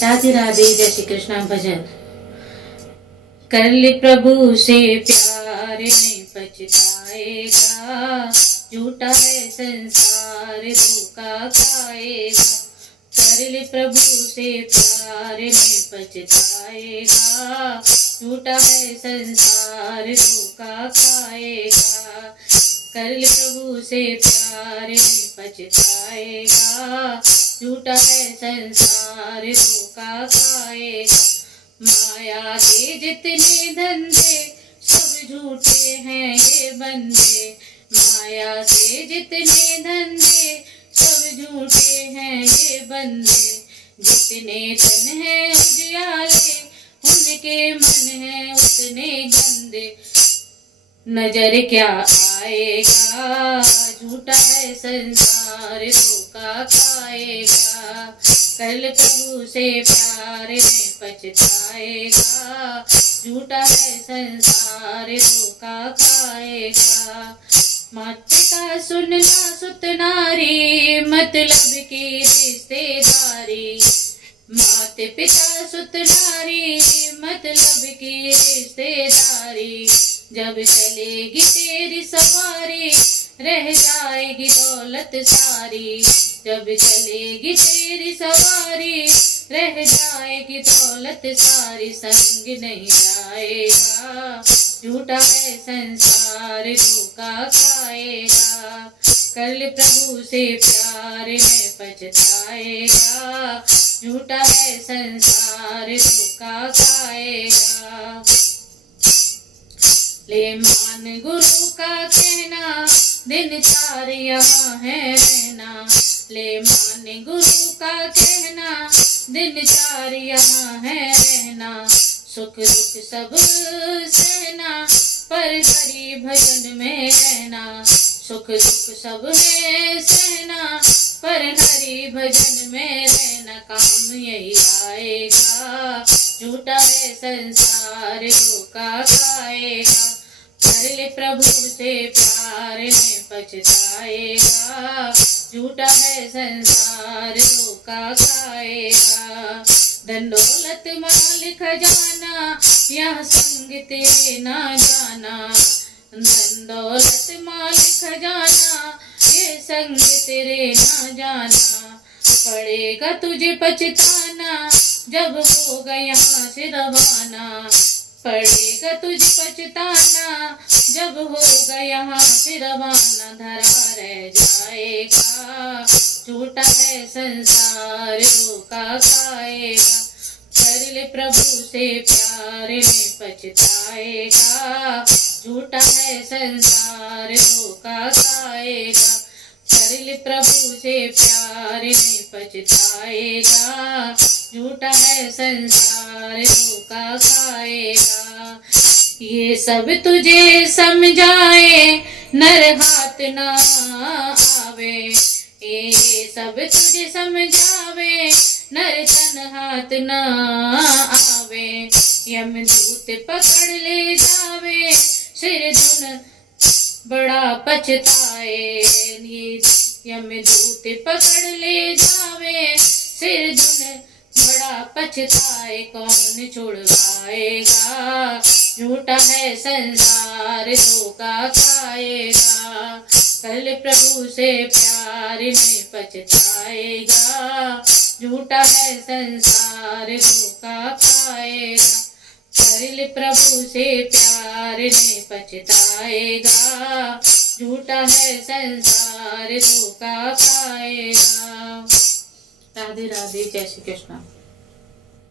राधे राधे, जय श्री कृष्ण। भजन। कर ले प्रभु से प्यार नहीं पछताएगा, झूठा है संसार धोखा खाएगा। कर ले प्रभु से प्यार नहीं पछताएगा, झूठा है संसार धोखा खाएगा। कर ले प्रभु से प्यार नहीं पछताएगा, झूठा है संसार धोखा खाएगा। माया के जितने धंधे सब झूठे हैं ये बंदे, माया के जितने धंधे सब झूठे हैं ये बंदे। जितने धन है उजियाले उनके मन है उतने गंदे। नजर क्या आएगा, झूठा है संसार धोखा खाएगा। कल प्रभु से प्यार में पछताएगा, झूठा है संसार धोखा खाएगा। माता पिता सुनना सुत नारी, मतलब की रिश्तेदारी। माता पिता सुत नारी, मतलब की रिश्तेदारी। जब चलेगी तेरी सवारी रह जाएगी दौलत सारी। जब चलेगी तेरी सवारी रह जाएगी दौलत सारी। संग नहीं जाएगा, झूठा है संसार धोखा खाएगा। कर प्रभु से प्यार में पछताएगा, झूठा है संसार धोखा खाएगा। ले मान गुरु का कहना, दिन चार यहाँ है रहना। ले मान गुरु का कहना, दिन चार यहाँ है रहना। सुख दुख सब सहना, पर हरि भजन में रहना। सुख दुख सब है सहना, पर हरि भजन में रहना। काम यही आएगा, झूठा है संसार धोखा खाएगा। कर ले प्रभु से प्यार में पछताएगा, झूठा है संसार धोखा खाएगा। धन दौलत माल खजाना, यह संग तेरे ना जाना। धन दौलत माल खजाना, ये संग तेरे ना जाना। पड़ेगा तुझे पछताना, जब होगा यहाँ से रवाना। पड़ेगा तुझे पछताना, जब होगा यहाँ से रवाना। धरा रह जाएगा, झूठा है संसार धोखा खाएगा। कर ले प्रभु से प्यार में पछताएगा, झूठा है संसार धोखा खाएगा। कर ले प्रभु से प्यार में पछताएगा, झूठा है संसार धोखा खाएगा। ये सब तुझे समझाए नर हाथ ना आवे। ये सब तुझे समझावे नर तन हाथ ना आवे। यमदूत पकड़ ले जावे, सिर धुन बड़ा पछताए। ये यमदूत पकड़ ले जावे, सिर धुन बड़ा पछताए। कौन छुड़वाएगा, झूठा है संसार धोखा खाएगा। कल प्रभु से प्यार में पछताएगा, झूठा है संसार धोखा खाएगा। कर प्रभु से प्यार में पछताएगा, झूठा है संसार धोखा खाएगा। राधे राधे, जय श्री कृष्ण।